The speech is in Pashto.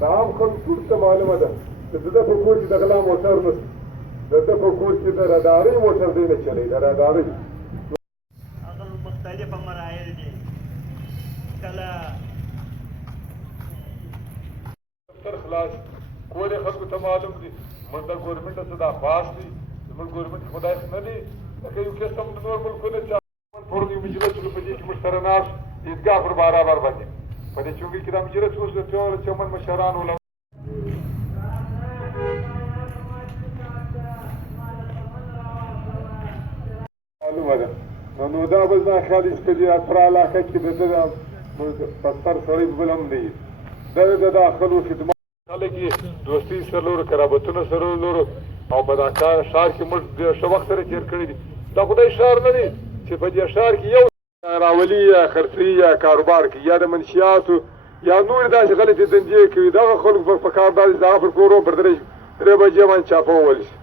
د عام خلکو ټول ته معلومه ده چې د ده په کور کې د غلا موټر نشته، د ده په کور کې د رادارۍ موټر دی نه چلی، د رادارۍ هغه مختلفه مراحل دي. کله دفتر خلاص کور یې خلکو ته معلوم دي، موږ د ګورمنټ څه دا پاس دي، زموږ ګورمنټ خدای نه دي لکه یو قسم د نور ملکونه چې پرون یو مجلس وکړو په دې کې موږ سره ناست عیدګاه پر برابر باندې په دې چوکۍ کې دا مجلس اوس د ټول چمن مشران علما معلومه ده. نو دا به زما خیال چې په دې اتره علاقه کې د ده پستر سړی بل هم نه وي. دا د داخلو خدمات خلک یې دوستي سره لرو، قرابتونه سره لرو او په دا ښار کې موږ ډېر ښه وخت سره تېر کړی دي. دا خدای ښار نه دی چې په دې ښار کې یو راولي یا خرڅوي یا کاروبار کوي یا د منشیاتو یا نورې داسې غلطې دندې کوي، دغه خلکو په کار دا چې د هغه پر کور پر درې بجې باندې چاپه ووهل شي.